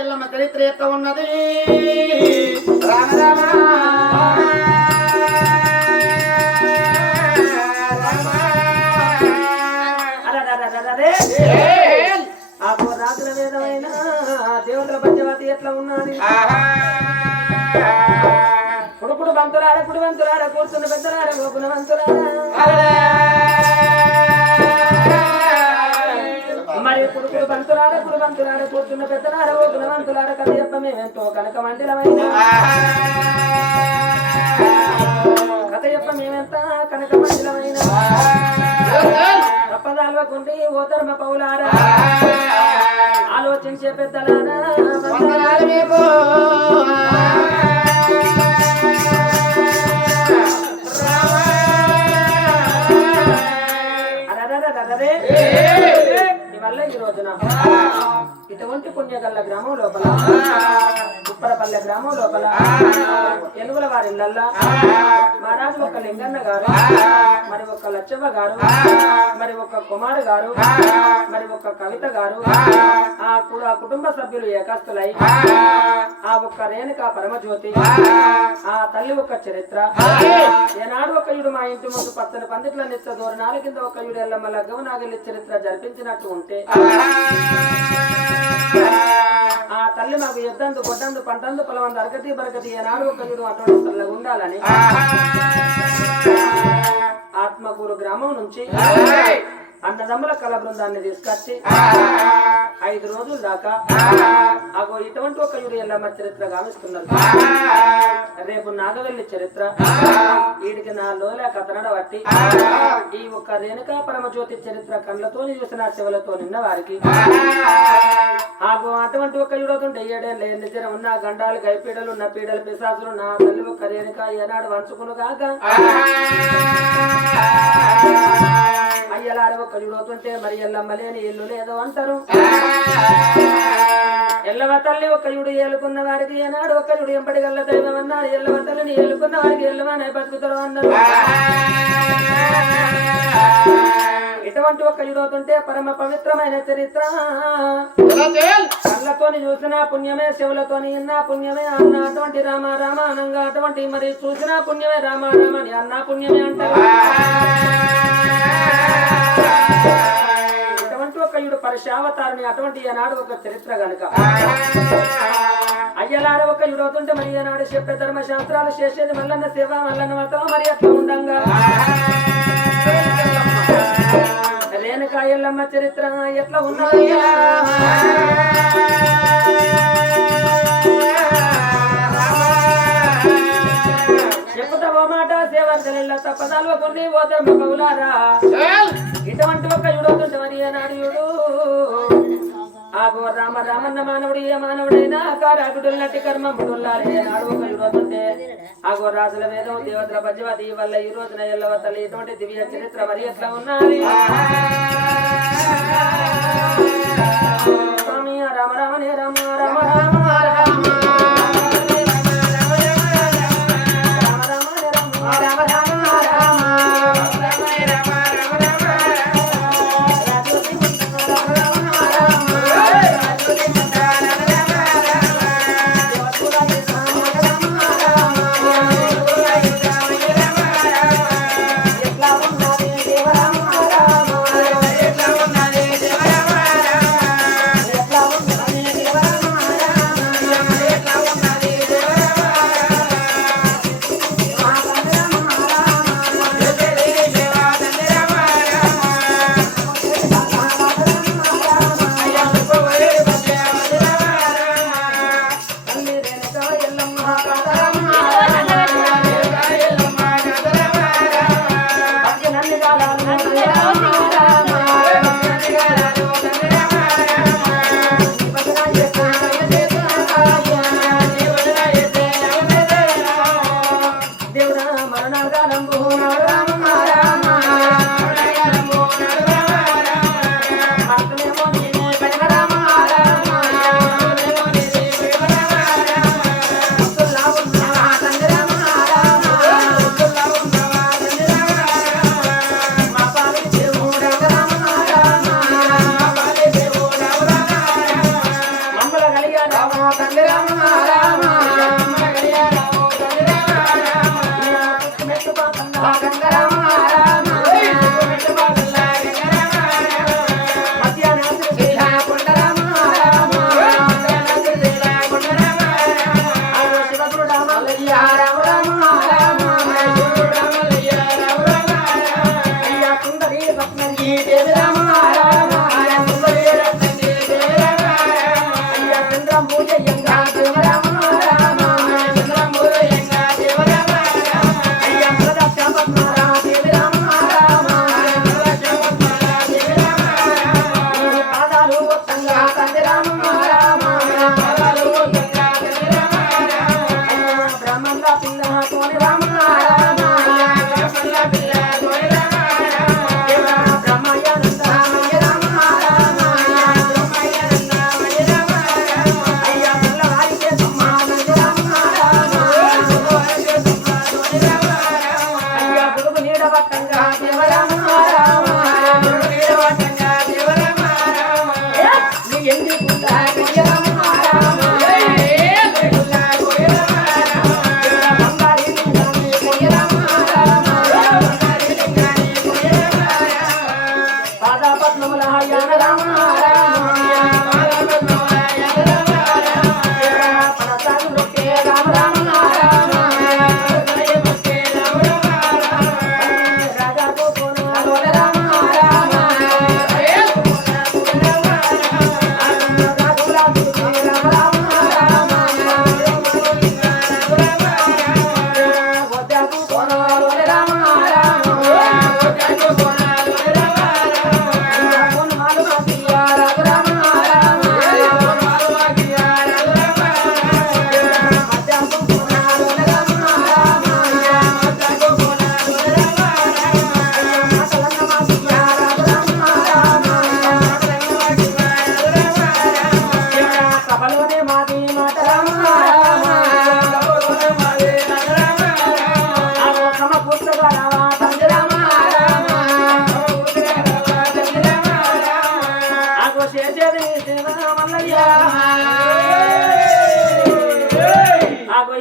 ఎల్లమ్మ చరిత్ర ఎట్లా ఉన్నది రామ రామ రాజుల వేదమైన దేవుల పంచవతి ఎట్లా ఉన్నది కుడుకుడు బంతులాడ కూర్చున్న పెద్దలాడ గోకుల మరి కుడుకుడు బంతులాడ కూర్చున్న పెద్దలాడ గోకుల వంతులాడ కథ చెప్పమేమెంతో కనక మందిరమైన కథ చెప్పమేమెంత కనక మందిరమైన తప్పదాల్వకుండి ఓ ధర్మ పౌలారా ఆలోచించే పెద్దలారా వల్ల ఈ రోజున ఇటువంటి పుణ్యగల్ల గ్రామం లోపల ఉప్పరపల్లె గ్రామం లోపల ఎలుగుల వారిళ్ళల్లా మహారాజు ఒక లింగన్న గారు మరి ఒక లచ్చవ్వ గారు మరి ఒక కుమారు గారు మరి ఒక కవిత గారు ఆ కుటుంబ సభ్యులు ఏకాస్తులై ఆ ఒక్క రేణుకా పరమజ్యోతి ఆ తల్లి ఒక చరిత్ర ఏనాడు ఒకయుడు మా ఇంటి ముందు పచ్చని పందిట్ల నిత్య దూరణాల కింద ఒకయుడు ఎల్లమ్మ లగ్గవ నాగలి చరిత్ర జరిపించినట్టు ఉంటే ఆ తల్లి మాకు యుద్ధందు కొట్టందు పంటందు పొలవందు అరగతి బరగతి ఏనాడు ఒకయుడు అటువంటి తల్లిగా ఉండాలని ఆత్మకూరు గ్రామం నుంచి అన్నదమ్ముల కళ బృందాన్ని తీసుకొచ్చి 5 రోజుల దాకా అగో ఇటువంటి ఒక యుడు ఎల్లమ్మ చరిత్ర గావిస్తున్నారు. రేపు నాగవెల్లి చరిత్ర వీడికి 4 రోజుల కథనడ బట్టి ఈ ఒక్క రేణుకా పరమజ్యోతి చరిత్ర కళ్ళతో చూసిన శివులతో నిన్న వారికి ఆగో అటువంటి ఒక యుడవుతుంటే 7 ఏళ్ళ నిజం ఉన్న గండాలు గైపీడలు ఉన్న పీడలు పిశాసులు నా తల్లి ఒక్క రేణుక ఏనాడు వంచుకును కాక అయ్యలాడ ఒక్క యుడవుతుంటే మరి ఎల్లమ్మ లేని ఇల్లు లేదో అంటారు. ఎల్లవ తల్లి ఒక యుడు ఏలుకున్న వారికి ఏనాడు ఒక యుడు ఎంపటి గల్ల దైవం అన్నారు. ఎల్లవ తల్లిని ఏలుకున్న వారికి ఎల్లవనే బతుకుతారు అన్నారు. ఇటువంటి ఒక యుడవుతుంటే పరమ పవిత్రమైన చరిత్ర కళ్ళతోని చూసిన పుణ్యమే శివులతోని ఇన్న పుణ్యమే అన్న అటువంటి రామ రామ అనంగా అటువంటి మరి చూసిన పుణ్యమే రామ రామ అని అన్న పుణ్యమే అంటారు. ఇటువంటి ఒక యుడు పరిశావతారుని అటువంటి ఏనాడు ఒక చరిత్ర గనుక అయ్యలాడ ఒక యుడవుతుంటే మరి ఏనాడు చెప్పే ధర్మశాస్త్రాలు చేసేది మల్లన్న సేవ మల్లన్న మాత్రం మరి అట్లా ఉండంగా రేణుకా ఎల్లమ్మ చరిత్ర ఎట్లా ఉన్నది చెప్పుతావో మాట సేవర్ధనిల్ల తప్పదాలు కొన్ని పోతే మగవులారా ఇటువంటి ఒక యుడవుతుంటే మరి ఏనాడు యుడు ఆగో రామ రామన్న మానవుడు ఏ మానవుడైనా కారాకుడున్నట్టి కర్మముడుల్లాలి నాడు ఒక యుడవుతుంటే ఆగో రాజుల వేదం దేవతల పద్యవతి వల్ల ఈ రోజున ఎల్లవ తల్లి ఇటువంటి దివ్య చరిత్ర మరి ఎట్లా ఉన్నది స్వామి రామ రామనే రామ రామ రామ రామ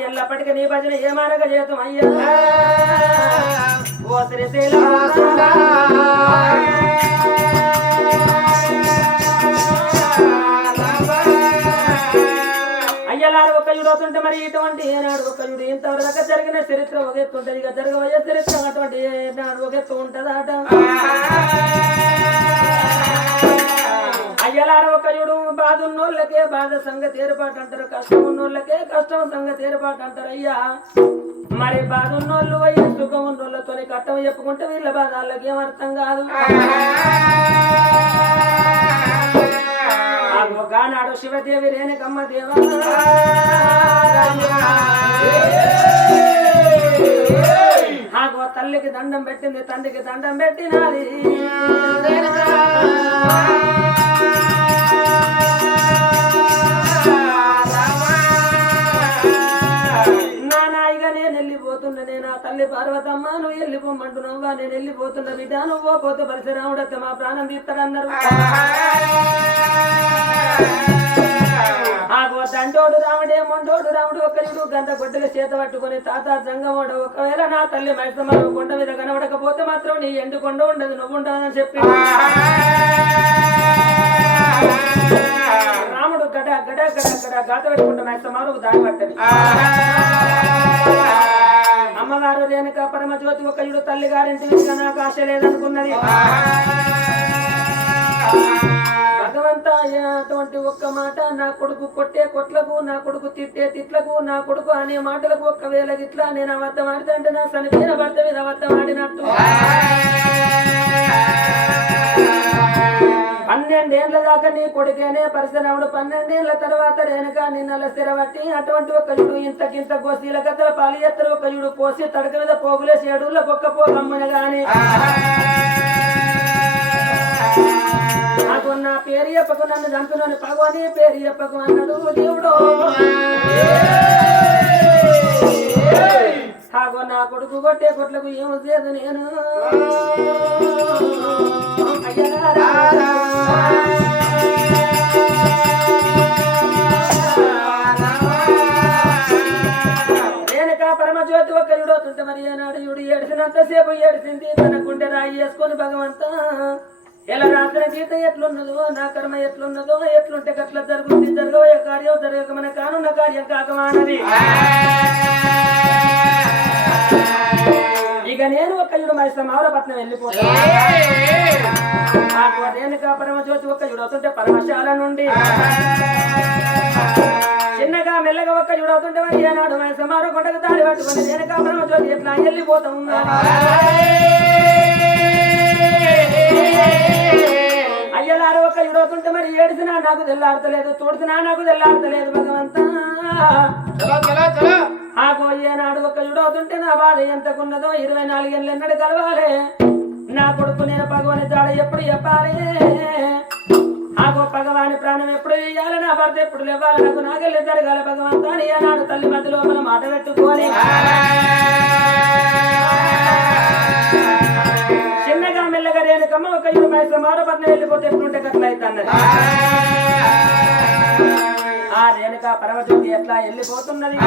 ఎల్లప్పటికీ నీ భజన ఏ మారగ చేతం అయ్యా ఓ శ్రీశైల అయ్యలాడు ఒక యుడవుతుంటే మరి ఇటువంటి ఏనాడు ఒక యుడు ఇంతవరకు జరిగిన చరిత్ర ఒక ఎత్తు ఉంటుంది ఇక జరగబోయే చరిత్ర అటువంటి ఏనాడు ఒక ఎత్తు ఉంటుందట అయ్యలార ఒక యుడు బాధ ఉన్నోళ్ళకే బాధ సంగతి ఏర్పాటు అంటారు కష్టం ఉన్నోళ్ళకే కష్టం సంగతి ఏర్పాటు అంటారు అయ్యా మరి బాధ ఉన్నోళ్ళు అయ్యా సుఖం ఉన్నోళ్ళతో కట్టం చెప్పుకుంటే వీళ్ళ బాధ వాళ్ళకి ఏం అర్థం కాదు ఒకనాడు శివదేవి రేణుకమ్మ దేవా ఆగో తల్లికి దండం పెట్టింది తండ్రికి దండం పెట్టినది నానాయిగా నేను వెళ్ళిపోతున్నా నేను ఆ తల్లి పార్వతమ్మ నువ్వు వెళ్ళిపోమంటున్నావా నేను వెళ్ళిపోతున్నా బిడ్డ నువ్వు పోతే పరశురాముడైతే మా ప్రాణం తీస్తాడన్నారు ఆగో దండోడు రాముడే మొండోడు రాముడు ఒకరుడు గంట గొడ్డల చేత పట్టుకుని తాత జంగమోడు ఒకవేళ నా తల్లి మైసమ్మ కొండ మీద కనబడకపోతే మాత్రం నీ ఎండు కొండ ఉండదు నువ్వు ఉండదని చెప్పి రాముడు గడ గడ గడ గడ గాత పెట్టుకుంటా మైసమ్మ నువ్వు దాడి పట్టది అమ్మగారు రేణుక పరమజ్యోతి ఒక ఇడు తల్లి గారింటి మీద నాకు ఆశ లేదనుకున్నది భగవంతా అటువంటి ఒక్క మాట నా కొడుకు కొట్టే కొట్లకు నా కొడుకు తిట్టే తిట్లకు నా కొడుకు అనే మాటలకు ఒక్కవేళ గిట్లా నేను అబద్ధం ఆడితే నా చనిపోయిన భర్త మీద అబద్ధం ఆడినట్టు 12 ఏళ్ల దాకా నీ కొడుకేనే పరశురాముడు 12 ఏళ్ల తర్వాత రేణుక నిన్నల స్థిరబట్టి అటువంటి ఒక యుడు ఇంతకింత గోసీల కథల పాలు ఎత్తరు ఒక యుడు పోసి తడక మీద పోగులేసి ఏడుళ్ళ పొక్క పోగమ్మున గాని నాకు నా పేరు చెప్పకు నన్ను చంపినని పగవని పేరు చెప్పకు అన్నాడు దేవుడు ఆగో నా కొడుకు కొట్టే కొట్లకు ఏమో చేయదు నేను అయ్యా పోతుంటే మరి ఏనాడు చూడు ఏడిసినంతసేపు ఏడిసింది తన గుండె రాయి చేసుకొని భగవంతా ఎలా రాత్రి గీత ఎట్లున్నదో నా కర్మ ఎట్లున్నదో ఎట్లుంటే గట్ల జరుగుతుంది జరగబోయే కార్యం జరగక మన కానున్న కార్యం కాకమానది ఇక నేను ఒక్క యుడు మరి మావరపట్నం వెళ్ళిపోతాను రేణుక పరమజ్యోతి ఒక్క యుడు అవుతుంటే పరమశాల నుండి చిన్నగా మెల్లగా ఒక్క యుడు అవుతుంటే మరి ఏనాడు మరి సమారో కొండకు దారి పట్టుకుని రేణుక పరమజ్యోతి ఎట్లా వెళ్ళిపోతా ఉన్నాను అయ్యలారు ఒక్క యుడవుతుంటే మరి ఏడిసినా నాకు తెల్లాడతలేదు తోడుతున్నా నాకు తెల్లాడతలేదు భగవంతా ఆగో ఏనాడు ఒక్క యుడవుతుంటే నా బాధ ఎంతకున్నదో 24 ఏళ్ళు ఎన్నడు కలవాలి నా కొడుకు నేను భగవాని జాడ ఎప్పుడు చెప్పాలి ఆగో భగవాని ప్రాణం ఎప్పుడు ఇయ్యాలి నా భర్త ఎప్పుడు లేవాలి నాకు నాకెళ్ళి జరగాలి భగవంతా అని ఏనాడు తల్లి మధ్య లోపల మాట పెట్టుకోని చిన్నగా మెల్లగా రేణుకమ్మ ఒక 20 మారపట్నం వెళ్ళిపోతే ఎప్పుడుంటే గట్ల అవుతాన్నది ఆ రేణుక పరమజ్యోతి ఎట్లా వెళ్ళిపోతున్నది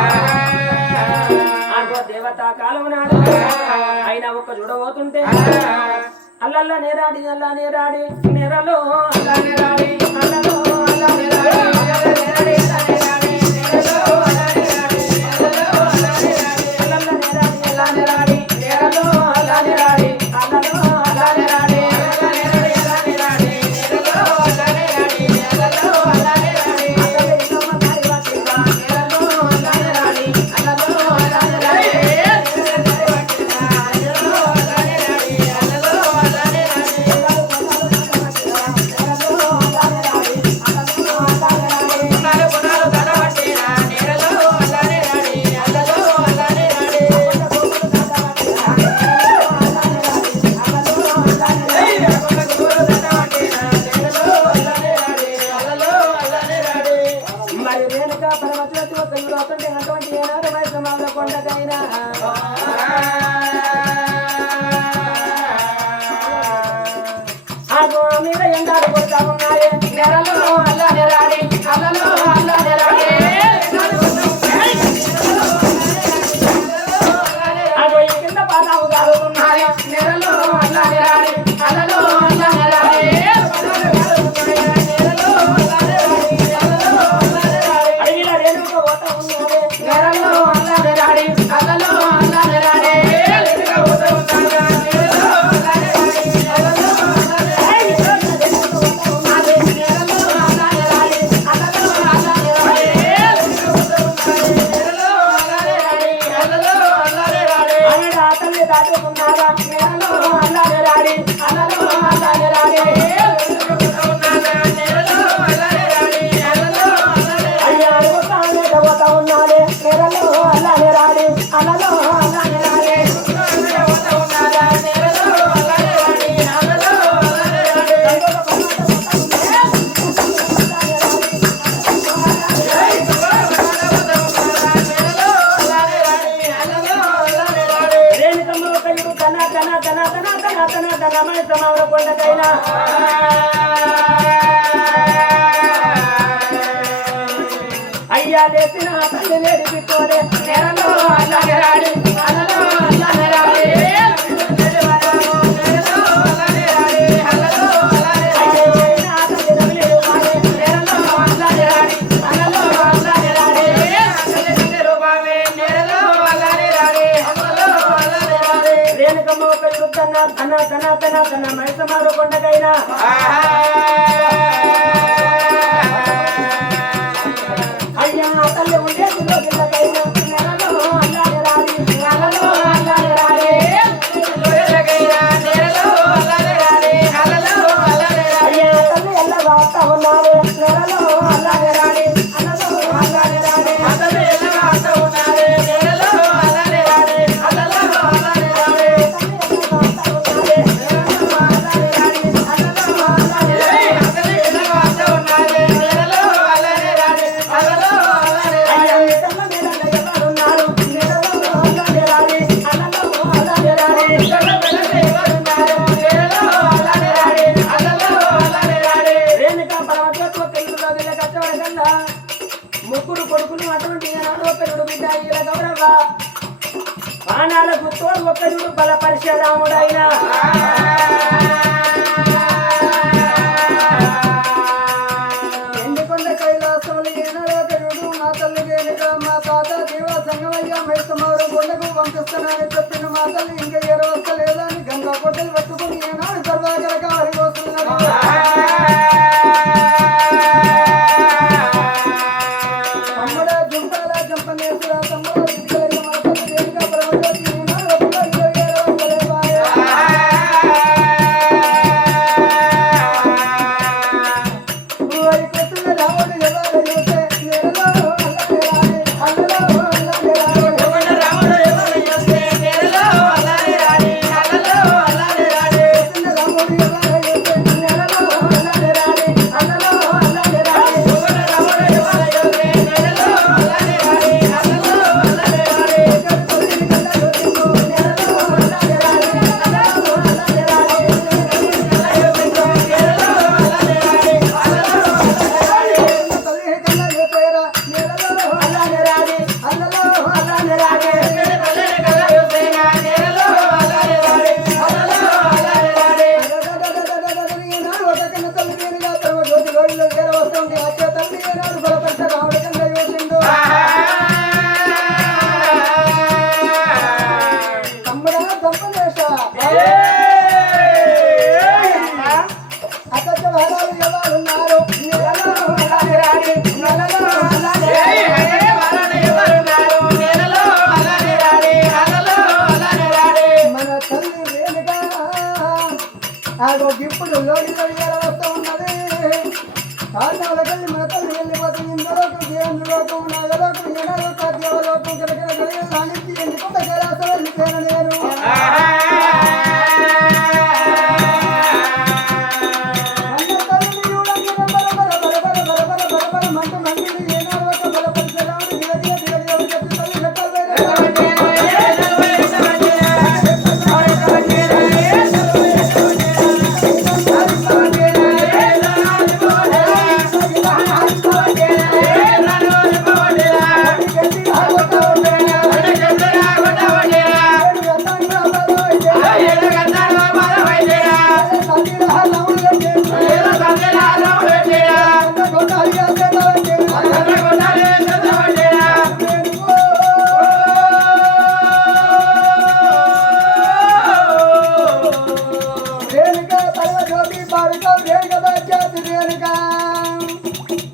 ఆగో దేవతా కాలం నాడు అయినా ఒక్క చూడబోతుంటే అల్లల్లా నేరాడి అల్లా నేరాడి నేరలో అల్లా నేరాడి అల్లలో అల్లా నేరాడి అయ్యా లేచిన తల్లి లేడి పిట్టోలే నేరలో అల్లా నేరాడి అల్లలో అల్లా నేరాడి రేణుకమ్మ ఒక యుద్ధన్న తన తన తన తన మైసమారు కొండకైనా అయ్యా తల్లి ఉండే గిల్లకైనా నెలలో అల్లా నేరాడి నెలలో అల్లా నేరాడి అయ్యా తల్లి ఎల్ల వార్త ఉన్నారే నెలలో అల్లా నేరాడి అల్లలో అల్లా నేరాడి ముగ్గురు కొడుకులు అటువంటి పెరుడు బిడ్డ ఇలా గౌరవ బాణాలకు తోడు ఒక్కడు బలపరిచే రాముడైనా ఎండికొండ కైలాసములు ఏనాడు నా తల్లి వేనుక మా తాత దేవ సంగమయ్య మైసమారు కొండకు పంపిస్తానని చెప్పిన మా తల్లి ఇంకా ఏరవస్తలేదా అని గంగా కొట్టలు పట్టుకుని ఏనాడు సర్వాగర కావలి వస్తున్నారు తమ్ముడ జంపాల జంపనేశ్వర తమ్ముడ దిక్కలయ్య మా తల్లి వేనుక పరమజ్యోతి ఏనాడు ఇప్పుడు లోడి వస్తూ ఉన్నది కారణాలకెళ్ళి మన తల్లి వెళ్ళిపోతుంది ఇందులోకి దేవునిలోకం నాగలోకం ఎడలోక దేవలోకం కిలకిల కలిగి సాగించి ఎందుకుంటే కైలాస వెళ్ళిపోయాను నేను మంట మంది ఏనాడు ఒక బలపరిచే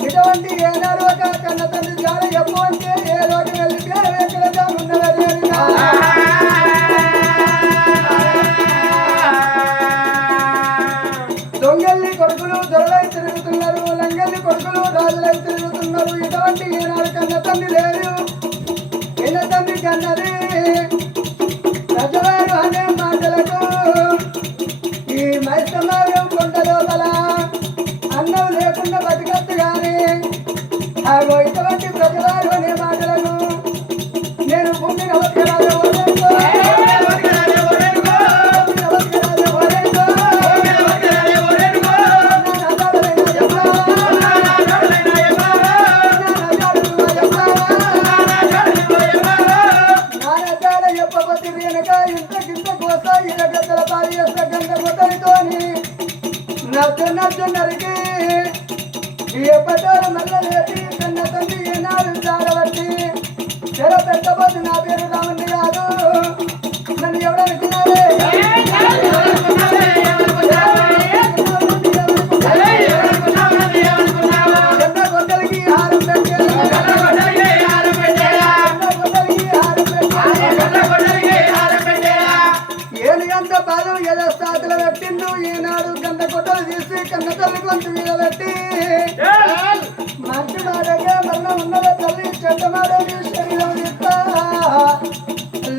ఇటువంటి ఏనాడు ఒక కన్న తండ్రి జాడ ఎప్పు అంటే ఏ రోజు వెళ్ళి దొంగల్ని కొడుకులు దొరలై తిరుగుతున్నారు లంగల్ని కొడుకులు రాజులై తిరుగుతున్నారు ఇటువంటి ఏనాడు కన్న తండ్రి లేరు ఎన్న తండ్రి కన్నది ప్రజవారు అనే మాటలకు ఈ మైసమారం కొండ లోపల అన్నం లేకుండా బతికత్తు గాని అగో ఇటువంటి ప్రజలారు అనే మాటలను నేను భూమి నమస్కారాలు చెప్పబట్టి వెనక ఇంత కోస ఇరగద్దల పాలి గంట కొట్టనితోని నచ్చు నరికి ఏ పట్టాలు మల్ల లేపి కన్న తండ్రి ఏనాడు జాగబట్టి చెర పెట్టబోతు నా పేరు రాముని కాదు నన్ను ఎవడనుకున్నారే కన్న గొడ్డలికి హారం ఏనుగంత పాదం యథస్థాతులు పెట్టిండు ఈనాడు గంట కొట్టలు తీసి కన్న తల్లి గొంతు మీద పెట్టి మంచి మాడగా మళ్ళ ఉన్నద తల్లి చెడ్డ మాడని శరీరం ఇస్తా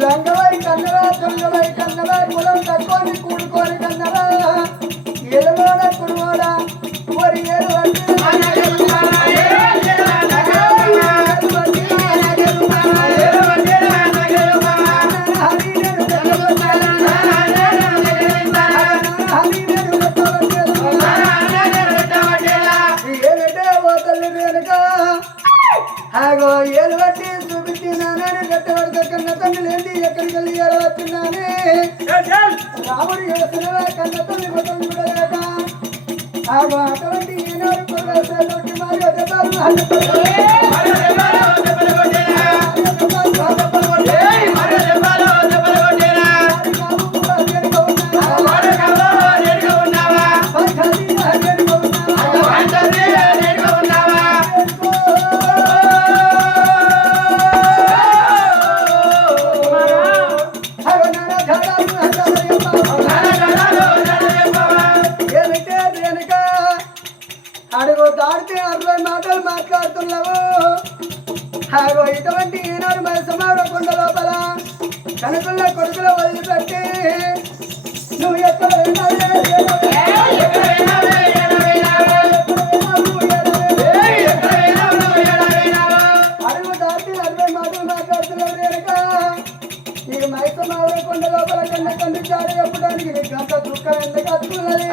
లంగవై కన్నవా దొంగవై కన్నవా కులం తక్కువని కూడుకొని కన్నవా ఎలుగోడ కురువోడ మరి ఏడు ఆగో ఏలు బట్టి చూపించినానే గట్టబడత కన్న తండ్రి లేని ఎక్కడికి వెళ్ళి వచ్చినానే రాముడు చేస్తున్నా కన్న తల్లి మొత్తం చూడలేక ఆగో అటువంటి ఏనాడు కొరసాలోకి మారి అడుగు దాడితే 60 మాటలు మాట్లాడుతున్నావు ఆగో ఇటువంటి ఈనాడు మన సమాజ కొండ లోపల కనుకున్న కొడుకుల వదిలిపెట్టి నువ్వు ఎక్కడ అడుగు దాటి 60 మాటలు మాట్లాడుతున్నావు కనుక ఈ మైసమావ కొండ లోపల కన్న కంది చాలు చెప్పడానికి నీకు అంత దుఃఖం ఎందుకు వస్తున్నది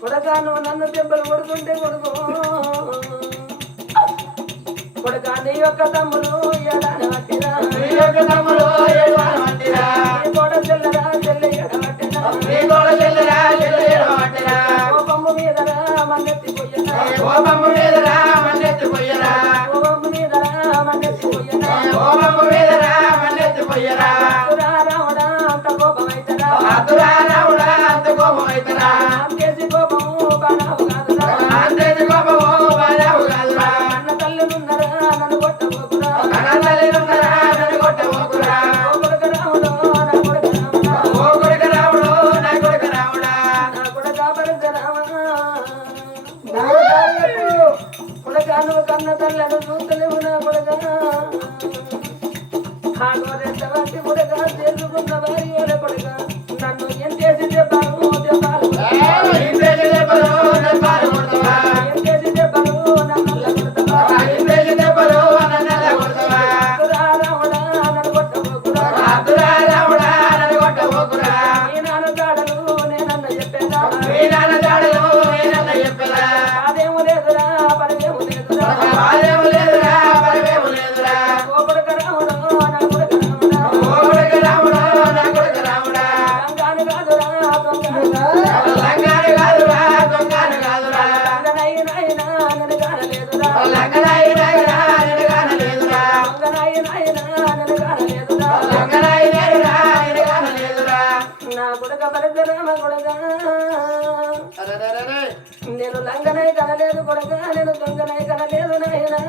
కొడకాను నన్ను దెబ్బలు కొడుతుంటే కొడుకో కొడకా నీ యొక్క తమ్ములు ఎడాని పట్టిరా కోడ చెల్లరా చెల్లె ఎడబట్టిరా కోపమ్ము మీదరా మన్నెత్తిపోయరా రావడా అంత కోపమైతరా కేసి కోపము బాణావు కాదురా అన్న తల్లులున్నరా నన్ను కొట్టబోకురా నా కొడుక పరశురామా కొడుక నువ్వు కన్న తల్లను చూస్తలేవు నా కొడుక ఆగోరెంతవంటి కొడుక చేసుకున్న భార్య కొడుక నన్ను ఎంతేసి చెప్పాను నేను లంగనై కనలేదు కొడక నేను దొంగనై కనలేదు నాయనా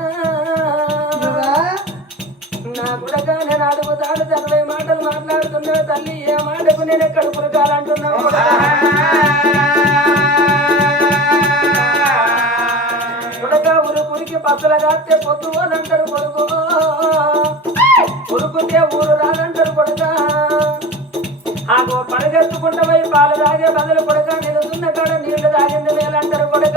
నా కొడక నేను అడుగుతాడు 60 మాటలు మాట్లాడుతున్నా తల్లి ఏ మాటకు నేను ఎక్కడ పురకాలంటున్నావు కొడక ఉరుకురికి పసుల కాస్తే పొద్దు అంటారు కొడుకు ఉరుకుతే ఊరు రాదంటారు కొడక ఆగో పడగ ఎత్తుకుంటూ పోయి పాలు తాగే బదులు కొడుక నిలుతున్న కాడ నీళ్లు తాగింది మేలంటారు కొడుక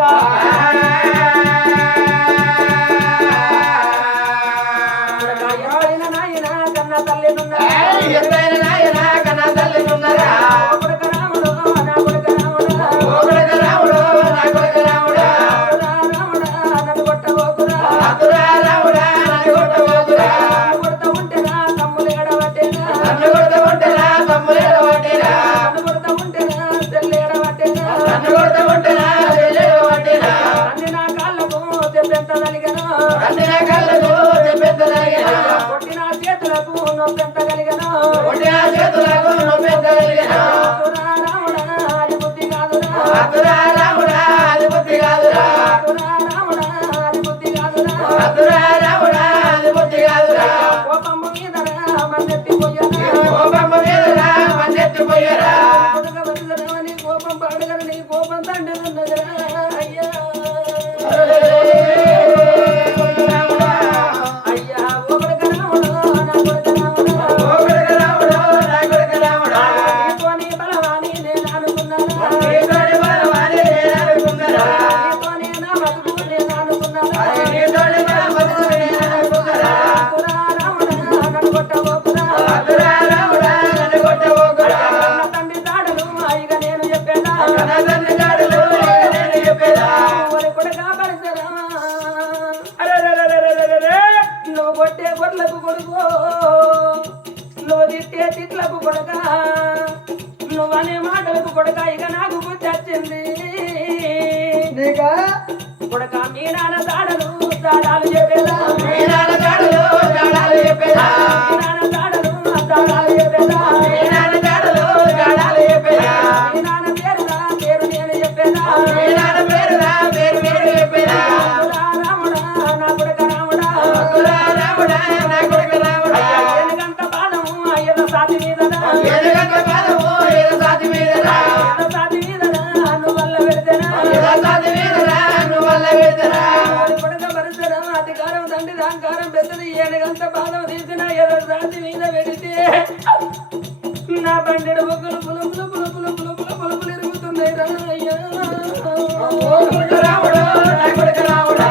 ఎవరైనా నాయన కన్నా తల్లినున్నారా కొడుక రాముడు నా కొడుక రాముడా నన్ను కొట్టబోకురా కొడుతూ ఉంటేనా తమ్ములు ఎడబట్టేనా నన్ను కొడుతూ ఉంటేనా తెల్లు ఎడబట్టేనా అన్ని నా కాళ్ళకు దెబ్బెంత తలిగను కొట్టిన చేతులకు నొప్పెంత కలిగను రాముడా అది బుద్ధి కాదురా రాముడా అది బుద్ధి కాదురా కోపము మీదరా మన్నెత్తిపోయారా కొడుక వదిలేమని కోపం పాడగలని కోపం తండ్రిన్నదిరా అయ్యా అయ్యా ఓ కొడుక రాముడు నా కొడుక రాముడా నీతోని బలవాని నేను అనుకున్నానా నీతోని నా బతుకు నేను అనుకున్నానా రాముడా నన్ను కొట్టబోకురా తండ్రి దాడలు అయ్యగా నేను చెప్పేదా కొడుకా పరిసరా నువ్వు కొట్టే గొడ్లకు కొడుకో నువ్వు తిట్టే తిట్లకు కొడక నువ్వనే మాటలకు కొడక ఇక నాకు బుద్ధి వచ్చింది కొడక మీ నాన్న దాడలు దాడాలు చెప్పేదా మీ నాన్న దాడలు చెప్పేదా మీ నాన్న పేరు నేను చెప్పేదా రాముడా నా కొడుక రాముడా ఎనగంత పాదము అయ్యద సాతి మీదనా సాతి మీదనా నువ్వు వల్ల పెడితేనా కొడుక పరిసరం అధికారం తండ్రి అహంకారం పెద్దది ఎనగంత పాదం తీసిన ఎద సాతి మీద పెడితే నా బండెడు బొగ్గులు పులుపులు ఎరుగుతున్నాయి రా అయ్యా రాముడు నా కొడుక రాముడా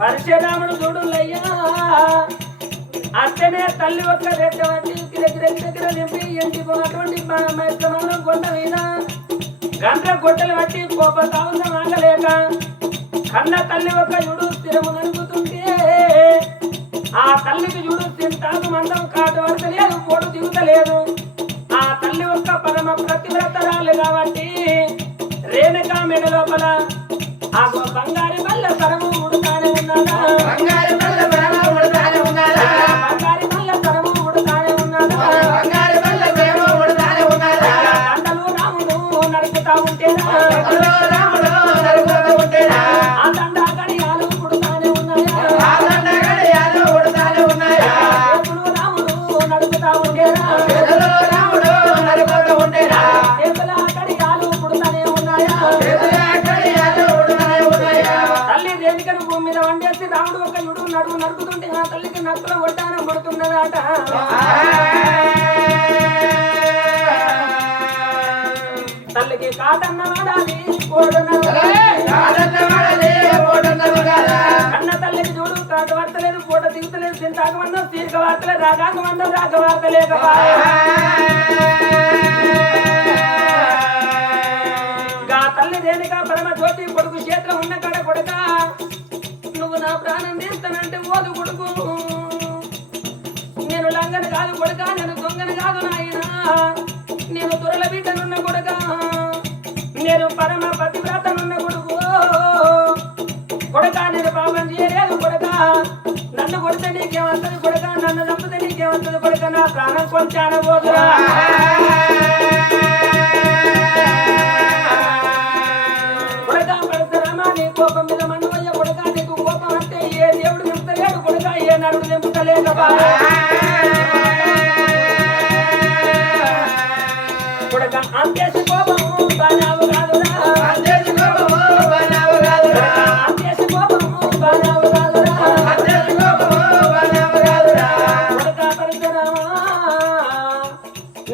పరశురాముడు చూడులయ్యా అట్టనే తల్లి ఒక్క రెట్ట పట్టి దగ్గర నింపి ఎంటికి అటువంటి మైత్రమంలో కొండ మీద గంట గొడ్డలు పట్టి కోప తావసం ఆగలేక కన్న తల్లి ఒక్క యుడు స్థిరము నలుగుతుంటే ఆ తల్లికి యుడు తాగు మందం కాటు పడతలేదు పోటు దిగుతలేదు ఆ తల్లి ఒక్క పరమ ప్రతివ్రతరాలు కాబట్టి రేణుకా మెడ లోపల ఆ బంగారి మల్ల తరము ఉడతానే ఉన్నాడా బంగారి మల్ల తరము ఉడతానే ఉన్నాడా దండలు రాముడు నడుపుతా ఉంటేనా ఆ దండ గడియాలు ఉడతానే ఉన్నాయా చేతులు రాముడు నడుపుతా ఉంటేనా చేతుల గడియాలు ఉడతానే ఉన్నాయా తల్లి దేనికను భూమి మీద వండేసి రాముడు ఒక యుడు నడుము నడుపుతుంటే ఆ తల్లికి నక్కుల ఒడ్డానం పడుతున్నదాట తల్లికి కాటన్న వాడాలి కన్న తల్లికి చూడు కాటు వార్తలేదు పూట దిగుతలేదు చింతాక మందం తీరిక వార్తలేదు రాగాక మందం రాక వార్తలేక తల్లి దేనిక పరమ జ్యోతి కొడుకు చేతిలో ఉన్న కాడ కొడుక నువ్వు నా ప్రాణం తీస్తానంటే ఓదు కొడుకు నేను లంగ దొంగను కాదు కొడుక నేను దొంగను కాదు నాయనా నేను దొరల బిడ్డనున్న కొడుక నేను పరమ పతివ్రతనున్న కొడుకు కొడుక నేను పాపం చేయలేదు కొడుక నన్ను కొడితే నీకేమంటది కొడుక నన్ను చంపితే నీకేమంటది కొడుక నా ప్రాణం కొంచాన పోతురా కొడుక పరశురామా నీ కోపం మీద మన్నువయ్య కొడుక నీకు కోపం అంటే ఏ దేవుడు నింపుతలేడు కొడుక ఏ నరుడు నింపుతలేదబా కొడుక అంతేసి కోపము బానావు కాదురా అంతేసి కోపము బానావు కాదురా అంతేసి కోపము బానావు కాదురా అంతేసి కోపము బానావు కాదురా కొడుక పరశురామా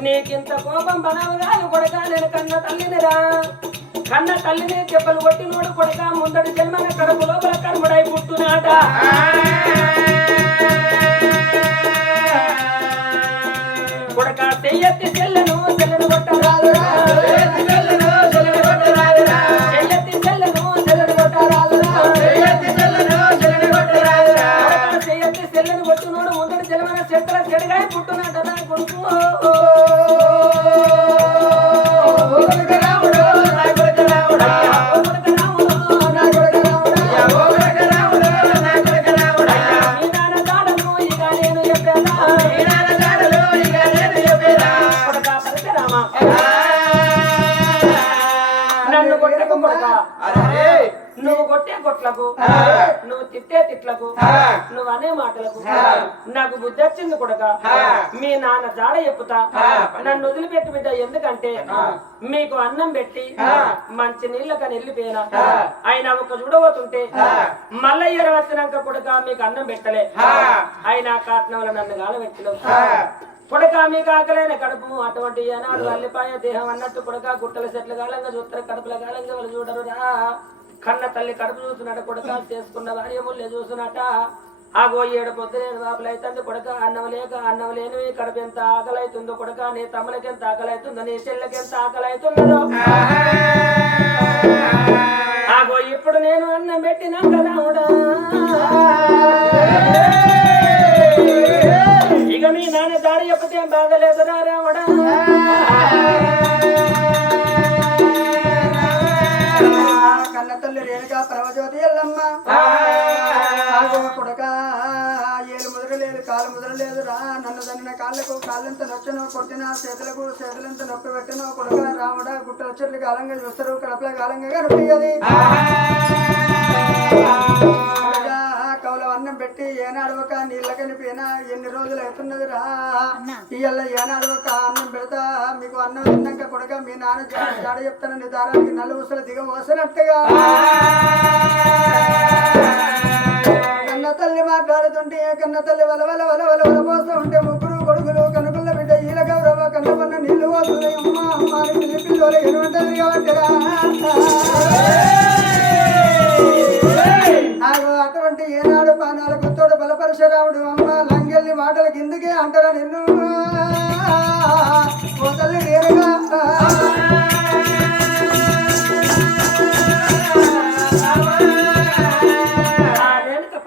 నీకింత కోపం బనావు కాదు కొడుక నేను కన్న తల్లినిరా కన్న తల్లిని చెప్పలు కొట్టినోడు కొడుక ముందడి జన్మన కడుపు లోపల కర్ముడై పుట్టునాట కొడుక చెయ్యెత్తి చెల్లెను చెల్లెను కొట్టరాదురా చెయ్యెత్తి చెల్లెను చెల్లెను కొట్టరాదురా చెయ్యెత్తి చెల్లెను చెల్లెను కొట్టరాదురా చెయ్యెత్తి చెల్లెను చెల్లెను కొట్టరాదురా చెయ్యెత్తి చెల్లెను కొట్టినోడు ముందడి జన్మన చెట్ల చెడుగా పుట్టునాట నా కొడుకు నన్ను కొట్టకు కొడక నువ్వు కొట్టే కొట్లకు నువ్వు తిట్టే తిట్లకు నువ్వు అనే మాటలకు నాకు బుద్ధి వచ్చింది కొడక మీ నాన్న జాడ చెప్పుతా నన్ను వదిలిపెట్టి బిడ్డ ఎందుకంటే మీకు అన్నం పెట్టి మంచి నీళ్ళకని వెళ్ళిపోయినా ఆయన ఒక చూడబోతుంటే మల్లయ్య వచ్చినాక కొడక మీకు అన్నం పెట్టలే ఆయన కారణంలో నన్ను గాలబెట్టినావు కొడక మీకు ఆకలైన కడుపు అటువంటి ఏనాడు అల్లిపాయ దేహం అన్నట్టు కొడక గుట్టల చెట్ల కాలంగా చూస్తారు కడుపుల కాలంగా వాళ్ళు చూడరు రా కన్న తల్లి కడుపు చూస్తున్నట్టు కొడక చేసుకున్న భార్య ముళ్ళే చూస్తున్నట్ట ఆగో 7 పొద్దునేడు బాపులైతుంది కొడక అన్నం లేనివి కడుపు ఎంత ఆకలైతుందో కొడక నీ తమ్ములకి ఎంత ఆకలైతుందో నీ చెల్లెకి ఎంత ఆకలైతున్నదో ఆగో ఇప్పుడు నేను అన్నం పెట్టినాక రాముడా ఇక మీ నాన్న దాడి చెప్పతే బాధ లేదురా రాముడా కన్న తల్లి రేణుగా పరమజ్యోతి ఎల్లమ్మ కొడక ఏలు ముదరలేదు కాలు ముదరలేదు రా నన్ను దన్నిన కాళ్ళెంత నొచ్చనో కొట్టిన చేతులెంత నొప్పి పెట్టినో కొడక రాముడా గుట్టల చెట్లు కాలంగా చూస్తారు కడపల కాలంగా కనిపించది కౌల అన్నం పెట్టి ఏనాడు ఒక నీళ్ళ కలిపినా ఎన్ని రోజులు అవుతున్నది రా ఇయ్యాల ఏనాడు ఒక అన్నం పెడతా మీకు అన్నం తిన్నాక కొడక మీ నాన్న జాడ చెప్తానని దారానికి నల్ల ఊసలు దిగ మోసనట్టుగా కన్న తల్లి మాట్లాడుతుంటే కన్న తల్లి వల పోస్తూ ఉంటే ముగ్గురు కొడుకులు కనుకున్న బిడ్డ ఈల గౌరవ కన్న పన్న నీళ్లు పోతుంది అమ్మ అమ్మ పిల్లి పిల్లలు ఎనుంటది కాబట్టి అటువంటి ఏనాడు పానాల గుత్తోడు బలపరశురాముడు అమ్మ లంగెల్లి మాటల కిందకే అంటారా నిన్ను ఓ తల్లి నేరుగా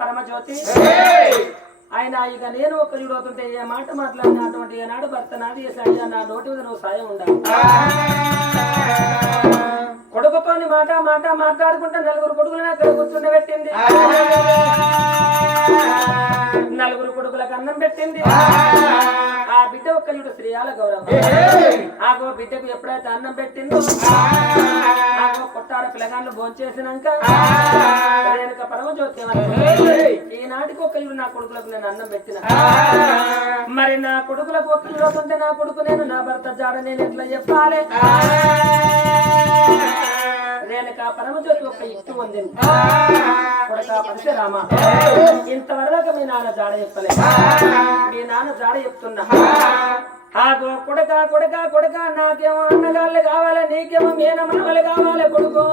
పరమజ్యోతి ఆయన ఇక నేను ఒక చూడవుతుంటే ఏ మాట మాట్లాడిన అటువంటి ఏనాడు భర్త నాది అయ్యా నా నోటి మీద నువ్వు సాయం ఉండాలి కొడుకుతోని మాట మాట్లాడుకుంటే 4 కొడుకులను అక్కడ కూర్చుండబెట్టింది 4 కొడుకులకు అన్నం పెట్టింది ఆ బిడ్డ ఒక్కయుడు శ్రీయాల గౌరవం ఆగో బిడ్డకు ఎప్పుడైతే అన్నం పెట్టిందో ఆగో కొట్టాడ పిల్లగాళ్ళు భోంచేసినాక రేణుక పరమజ్యోతి ఈనాటికి ఒక్కయుడు నా కొడుకులకు నేను అన్నం పెట్టిన మరి నా కొడుకులకు ఒక్కయుడు అవుతుంటే నా కొడుకు నేను నా భర్త జాడ నేను ఎట్లా చెప్పాలి రేణుక పరమజ్యోతి ఒక ఇష్టు పొందింది కొడక పరశురామ ఇంతవరకు మీ నాన్న జాడ చెప్పలే మీ నాన్న జాడ చెప్తున్నా ఆగో కొడక నాకేమో అన్నగాళ్ళు కావాలి నీకేమో మీన మనవలు కావాలి కొడుకు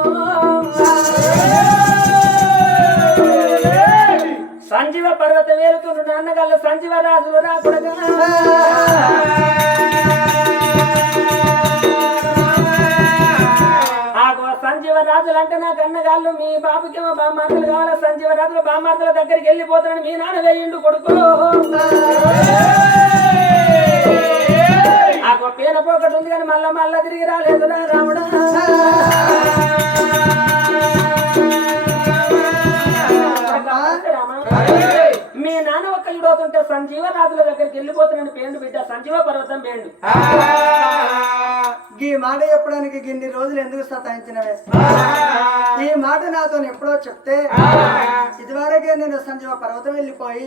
సంజీవ పర్వతం వేలుతుండ్రు అన్నగాళ్ళు సంజీవ రాజులు రా కొడక సంజీవరాజులు అంటే నాకు అన్నగాళ్ళు మీ బాబుకేమో బామ్మార్తలు కావాలా సంజీవరాజులు బామ్మార్తల దగ్గరికి వెళ్ళిపోతానని మీ నాన్న వేయిండు కొడుకు ఆ పేన పోకటి ఉంది కానీ మళ్ళా తిరిగి రాలేదురా రాముడా. మీ నాన్న ఒక్క ఇడవుతుంటే సంజీవ రాజుల దగ్గరికి వెళ్ళిపోతున్నాను పేండు బిడ్డ సంజీవ పర్వతం పేండు. ఈ మాట చెప్పడానికి గిన్ని రోజులు ఎందుకు సతాయించినవే? ఈ మాట నాతో ఎప్పుడో చెప్తే ఇదివరకే నేను సంజీవ పర్వతం వెళ్ళిపోయి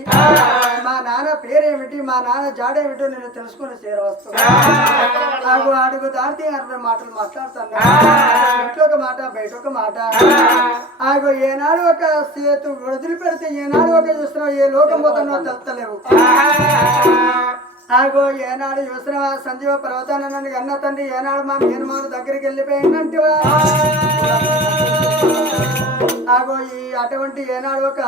మా నాన్న పేరేమిటి మా నాన్న జాడేమిటో నేను తెలుసుకుని చేరవస్తాను. అడుగు దాటి 60 మాటలు మాట్లాడుతాను. ఇంట్లో ఒక మాట బయట ఒక మాట. ఏనాడు ఒక సేతు వదిలిపెడితే ఏనాడు ఒక చూస్తున్నావు ఏ లోకం పోతున్నా తెలుస్తలేవు. ఏనాడు చూసినవా సంజీవ పర్వతాన్ని నన్ను అన్న తండ్రి ఏనాడు మా మేనమాను దగ్గరికి వెళ్ళిపోయిందంటివా. ఈ అటువంటి ఏనాడు ఒక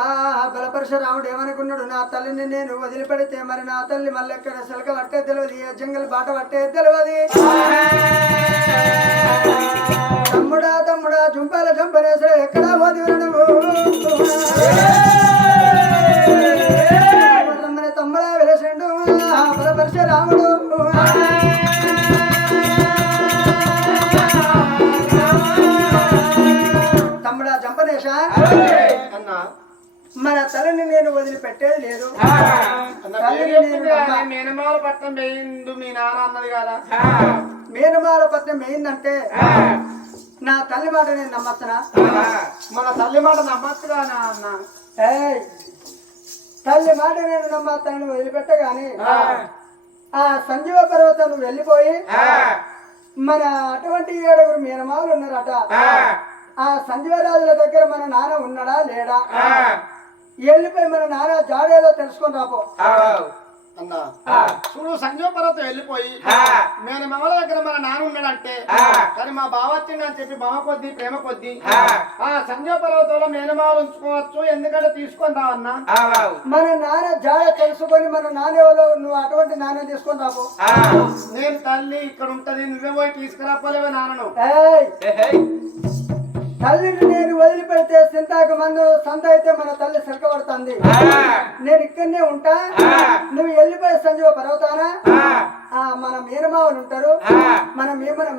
బలపరశురాముడు ఏమనుకున్నాడు, నా తల్లిని నేను వదిలిపెడితే మరి నా తల్లి మళ్ళీ ఎక్కడ శిలక పట్టే తెలియదు, ఏ జంగల్ బాట పట్టే తెలియదు. తమ్ముడా జుంపాల జంపనేసరే ఎక్కడా పోది నువ్వు తమ్ముడా వెలసిండు బలపరశురాముడు. తమ్ముడా జంపనేశ అన్నా మన తలని నేను వదిలిపెట్టేది లేదు. మేనమాల పట్నం వేయిండు మీ నాన్న అన్నది కదా. మేనమాల పట్నం వేయిందంటే నా తల్లి మాట నేను నమ్మచ్చనా? మన తల్లి మాట నమ్మచ్చుగా అన్న. తల్లి మాట నేను నమ్మతానని వదిలిపెట్టగాని ఆ సంజీవ పర్వతం వెళ్ళిపోయి మన అటువంటి 7 మేనమావులు ఉన్నారట. ఆ సంజీవరాజుల దగ్గర మన నాన్న ఉన్నాడా లేడా వెళ్ళిపోయి మన నాన్న జాడేదో తెలుసుకొని రాపో అన్నా. చూడు సంజీవ పర్వతం వెళ్ళిపోయి నేను మమ్మల దగ్గర మన నాన్న ఉన్నాడంటే కానీ మా బావ వచ్చింది అని చెప్పి బావ కొద్ది ప్రేమ కొద్ది ఆ సంజీవ పర్వతంలో మేనమావలు ఉంచుకోవచ్చు, ఎందుకంటే తీసుకొని రావన్నా. మన నాన్న జాడ తెలుసుకొని మన నాన్న నువ్వు అటువంటి నాన్న తీసుకొని రాపో. నేను తల్లి ఇక్కడ ఉంటది నువ్వే పోయి తీసుకురాపోలేవే నాన్నను. తల్లిని నేను వదిలిపెడితే సింతాకు మందు సంత అయితే మన తల్లి సిరకబడుతుంది. నేను ఇక్కడనే ఉంటా, నువ్వు వెళ్ళిపోయి సంజీవ పర్వతాన మన మేనమావలు ఉంటారు, మన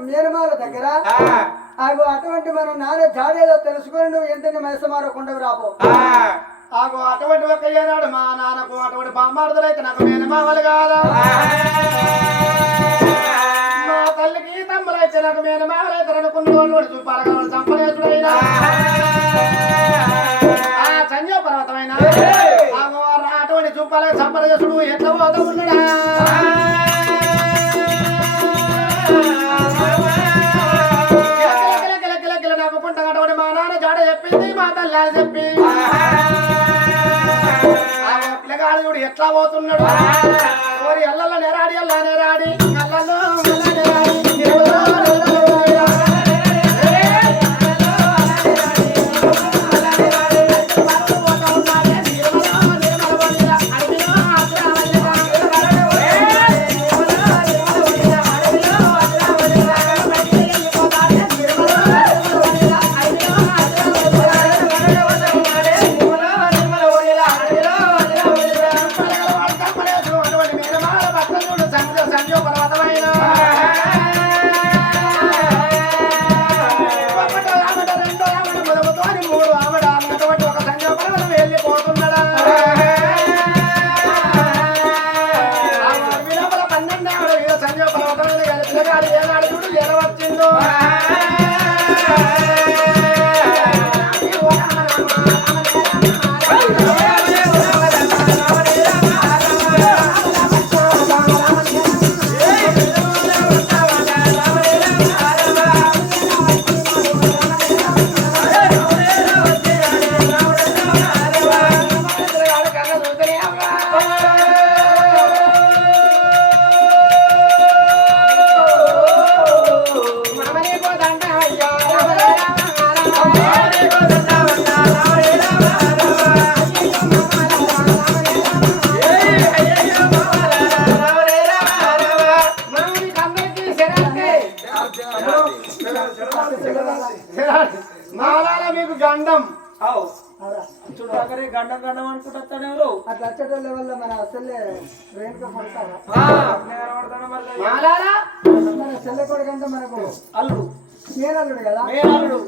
మేనమావల దగ్గర అటువంటి మన నాన్న జాడేదో తెలుసుకొని నువ్వు వెంటనే మైసమారకుండా రాపో. అటువంటి ఒక ఏనాడు మా నాన్నకు అటువంటి బామ్మార్దులైతే నాకు మేనమావలు కాదా, మా తల్లికి తమ్ములైతే నాకు మేనమావలైతే అనుకున్నవాడు చూపాలి సంపనేతుడైనా ఆ సంజీవ పర్వతమైన అటువంటి చూపాలి సంపనేతుడు ఎట్లా పోతా ఉన్నాడా. నవ్వుకుంటా అటువంటి మా నాన్న జాడ చెప్పింది మా తల్లి అని చెప్పి పిల్లగాడు చూడు ఎట్లా పోతున్నాడు. ఎల్లల్లో నెరాడి ఎల్లా నెరాడి అల్లలో మాలాల మీకు గండం అవు అవురా. చుట్టాకరే గండం గండం అనుకుంటానే ఎవరు అట్లా వచ్చేటోళ్ళ వల్ల మన అసలే రేణుక కొడతారా కనబడతాను మరి మాలారా మన చెల్లె కొడుకంటే మనకు అల్లుడు మేనల్లుడు కదా మేనల్లుడు